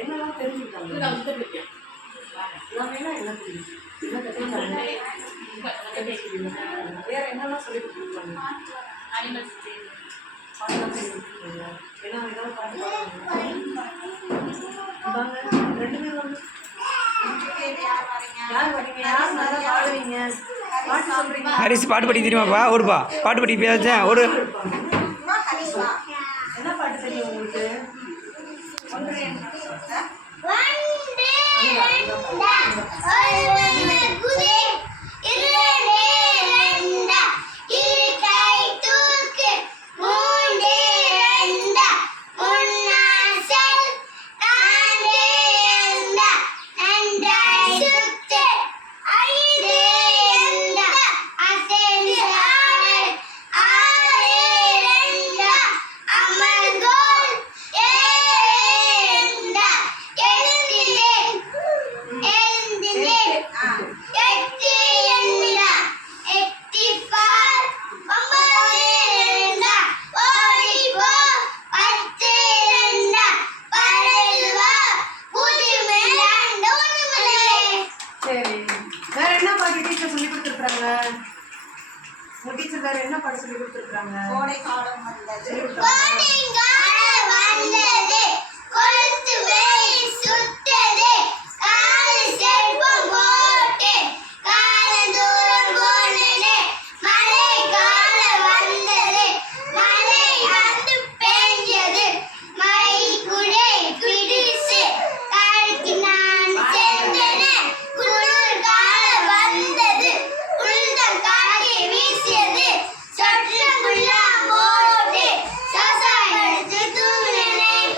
என்னெல்லாம் தெரிஞ்சுக்கிட்டாங்க வேற என்னெல்லாம் சொல்லி கொடுத்துருக்காங்க ரெண்டு பேரும் வந்து ஹரிஸ் பாட்டு பாடி தெரியுமாப்பா? ஓடுப்பா, பாட்டு பாடி பேச ஓடு. என்ன பாட்டு தெரியும் உங்களுக்கு? வேற என்ன பாட்டு டீச்சர் சொல்லி கொடுத்துருக்காங்க? உங்க டீச்சர் வேற என்ன பாட்டு சொல்லி கொடுத்துருக்காங்க? கோடை காலம் வந்தது, கோடை காலம் வந்தது, கொளுத்து வெயில் சுட்டது, காலை செல்வம் போட்டு கால தூரம் போனது, மழை காலம் வந்தது, மழை வந்து பெஞ்சது, மழை குடை பிடிச்சு கரைக்கு நான் சென்றேன், குளிர் காலம் வந்தது, உளுந்தம் காட்டி வீசியது, சொற்றமுள்ளா போட்டு சசாயம் எடுத்து தூங்கினேன்.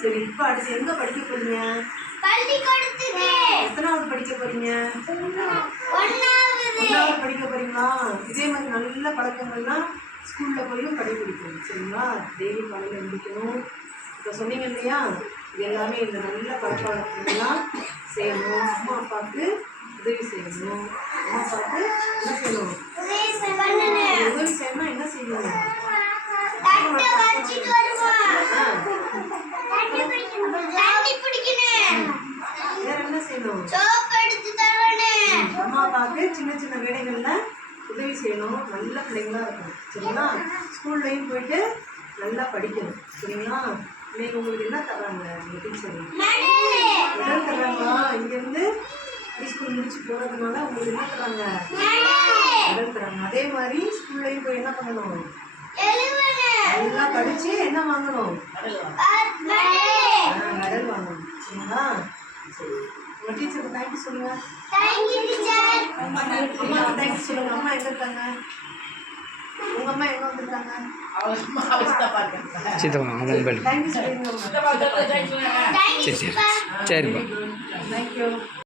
சரி, இப்போ அடுத்து எங்க படிக்க போறீங்க? பள்ளிக்கூடத்துக்கு. எத்தனாவது படிக்க போறீங்க? ஒன்றாவது படிக்க போறீங்களா? இதே மாதிரி நல்ல பழக்கங்கள்லாம் ஸ்கூல்ல போயும் கடைபிடிக்கணும். சரிங்களா? டெய்லி காலையில் எழுந்திக்கணும். இப்போ சொன்னீங்க இல்லையா, இது எல்லாமே இந்த நல்ல பழக்க வழக்கங்கள்லாம் செய்யணும். அம்மா அப்பாவுக்கு உதவி செய்யணும். அம்மா அப்பாவுக்கு என்ன செய்யணும்? உதவி செய்யணும்னா என்ன செய்யணும்? வேற என்ன செய்யணும்? அம்மா அப்பாவுக்கு சின்ன சின்ன வேலைகள்ல உதவி செய்யணும். நல்ல பிள்ளைங்களா இருக்கணும். சரிங்களா? ஸ்கூல்லையும் போயிட்டு நல்லா படிக்கணும். சரிங்களா? இன்னைக்கு உங்களுக்கு என்ன தர்றாங்க உங்க டீச்சர்? மெடல் தர்றாங்களா? இங்கேருந்து ஸ்கூல் முடிச்சு போகிறதுனால உங்களுக்கு என்ன தர்றாங்க? மெடல் தர்றாங்க. அதே மாதிரி ஸ்கூல்லையும் போய் என்ன பண்ணணும்? நல்லா படிச்சு என்ன வாங்கணும்? மெடல் வாங்கணும். சரிங்களா? சரி, உங்க டீச்சருக்கு தேங்க்யூ சொல்லுங்க. அம்மா தேங்க்யூ சொல்லுங்க. அம்மா எங்க இருக்காங்க? உங்க அம்மா எங்க வந்திருக்காங்க? சித்தப்பா மொபைல். தேங்க்யூ சொல்லுங்க. சரி சரி சரிப்பா. தேங்க்யூ.